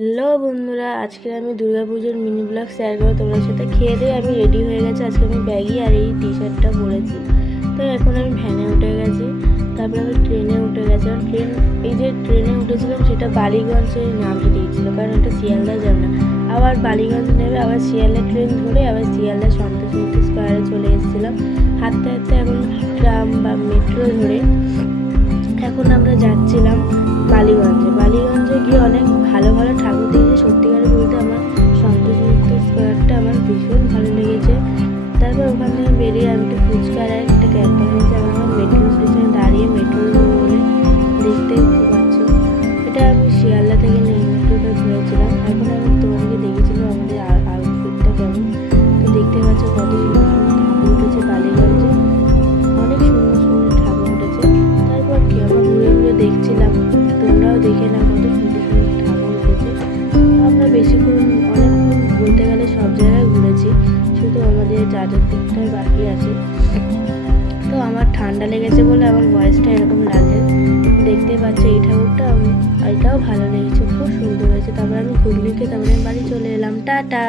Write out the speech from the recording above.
Hello বন্ধুরা, আজকে আমি দুর্গাপুজোর মিনি ব্লগ শেয়ার করবো তোমাদের সাথে। খেয়ে দিয়ে আমি রেডি হয়ে গেছি। আজকে আমি ব্যাগি আর এই টি শার্টটা পরেছি। তো এখন আমি ভ্যানে উঠে গেছি, তারপরে আমি ট্রেনে উঠে গেছি। আর এই যে ট্রেনে উঠেছিলাম সেটা বালিগঞ্জে নামিয়ে দিয়েছিল, কারণ এটা শিয়ালদা যাবে না। আবার বালিগঞ্জ নেবে, আবার শিয়ালদা ট্রেন ধরে আবার শিয়ালদা সন্তোষ স্কোয়ারে চলে এসেছিলাম হাঁটতে হাঁটতে। এখন ট্রাম বা মেট্রো ধরে এখন আমরা যাচ্ছিলাম বালিগঞ্জে গিয়ে অনেক ভালো ভালো ঠাকুর দেখেছি। সত্যিকারে বলতে আমার সন্তোষ মিত্র স্কোয়ারটা আমার ভীষণ ভালো লেগেছে। তারপর ওখান থেকে বেরিয়ে আমি একটু ফুচকার একটা ক্যাম্পা হয়েছে। আমার মেট্রো স্টেশনে দাঁড়িয়ে মেট্রো বলে দেখতে পাচ্ছ, এটা আমি শিয়ালদা থেকে নিয়ে মেট্রোটা ধরেছিলাম। এখন আমি তোমাদেরকে দেখেছিলাম আমাদের আউটফিটটা কেমন। তো দেখতে পাচ্ছ কত সুন্দর সুন্দর ঠাকুর উঠেছে বালিগঞ্জে, অনেক সুন্দর সুন্দর ঠাকুর উঠেছে। তারপর কি আমরা ঘুরে ঘুরে দেখছিলাম, তোমরাও দেখে না কত সুন্দর সুন্দর ঠাকুর উঠেছে। আমরা বেশিক্ষণ অনেকক্ষণ বলতে গেলে সব জায়গায় ঘুরেছি, শুধু আমাদের যাদবপুরটাই বাকি আছে। তো আমার ঠান্ডা লেগেছে বলে আমার ভয়েসটা এরকম লাগে। দেখতে পাচ্ছ এই ঠাকুরটা, এটাও ভালো লেগেছে, খুব সুন্দর হয়েছে। তারপর আমি ঘুগনিকে তারপরে বাড়ি চলে এলাম। টাটা।